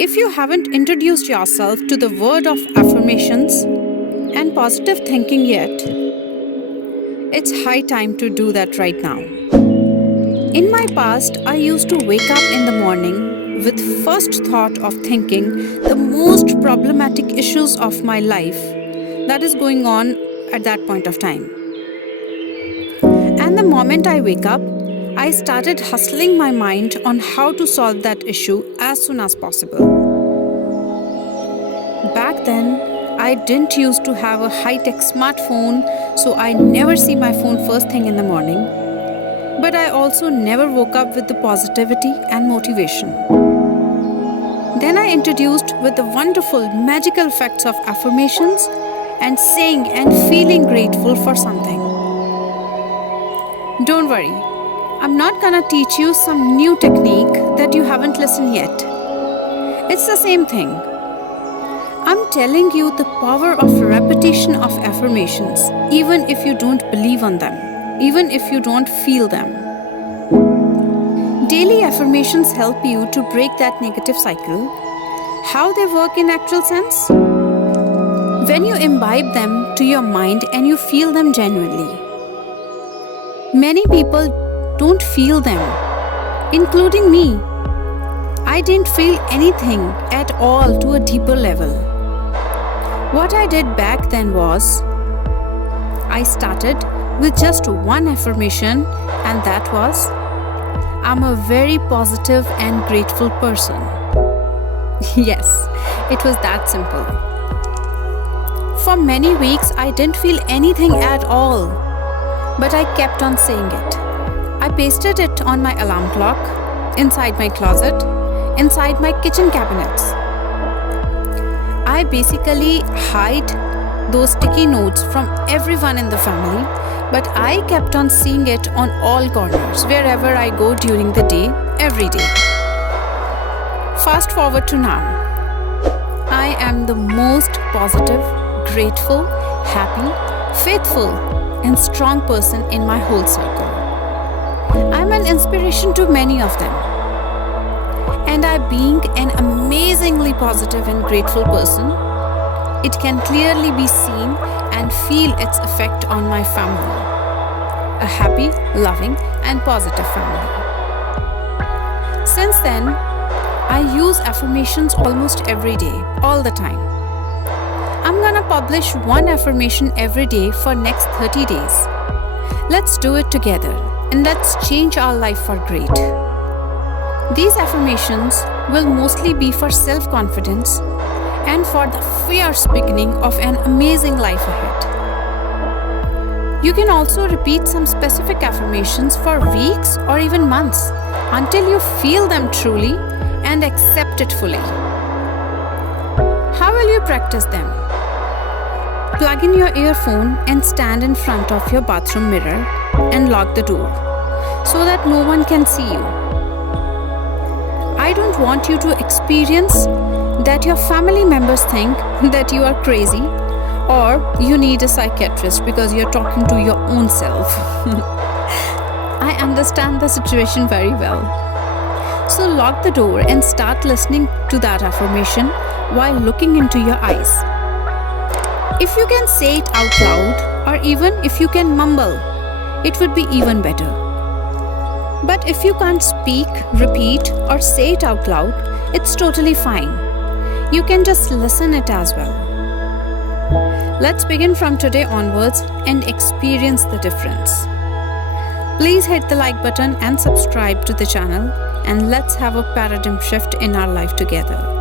If you haven't introduced yourself to the word of affirmations and positive thinking yet, it's high time to do that right now. In my past, I used to wake up in the morning with first thought of thinking the most problematic issues of my life that is going on at that point of time. And the moment I wake up, I started hustling my mind on how to solve that issue as soon as possible. Back then, I didn't used to have a high-tech smartphone, so I never see my phone first thing in the morning. But I also never woke up with the positivity and motivation. Then I introduced with the wonderful magical effects of affirmations and saying and feeling grateful for something. Don't worry, I'm not gonna teach you some new technique that you haven't listened yet. It's the same thing. I'm telling you the power of repetition of affirmations, even if you don't believe on them, even if you don't feel them. Daily affirmations help you to break that negative cycle. How they work in actual sense? When you imbibe them to your mind and you feel them genuinely. Many people don't feel them, including me. I didn't feel anything at all to a deeper level. What I did back then was, I started with just one affirmation, and that was, I'm a very positive and grateful person. Yes, it was that simple. For many weeks, I didn't feel anything at all, but I kept on saying it. I pasted it on my alarm clock, inside my closet, inside my kitchen cabinets. I basically hide those sticky notes from everyone in the family, but I kept on seeing it on all corners, wherever I go during the day, every day. Fast forward to now. I am the most positive, grateful, happy, faithful, and strong person in my whole circle. I'm an inspiration to many of them. And I, being an amazingly positive and grateful person, it can clearly be seen and feel its effect on my family. A happy, loving, and positive family. Since then, I use affirmations almost every day, all the time. I'm gonna publish one affirmation every day for next 30 days. Let's do it together and let's change our life for great. These affirmations will mostly be for self-confidence and for the fierce beginning of an amazing life ahead. You can also repeat some specific affirmations for weeks or even months until you feel them truly and accept it fully. How will you practice them? Plug in your earphone and stand in front of your bathroom mirror and lock the door so that no one can see you. I don't want you to experience that your family members think that you are crazy or you need a psychiatrist because you're talking to your own self. I understand the situation very well. So lock the door and start listening to that affirmation while looking into your eyes. If you can say it out loud or even if you can mumble, it would be even better. But if you can't speak, repeat, or say it out loud, it's totally fine. You can just listen it as well. Let's begin from today onwards and experience the difference. Please hit the like button and subscribe to the channel, and let's have a paradigm shift in our life together.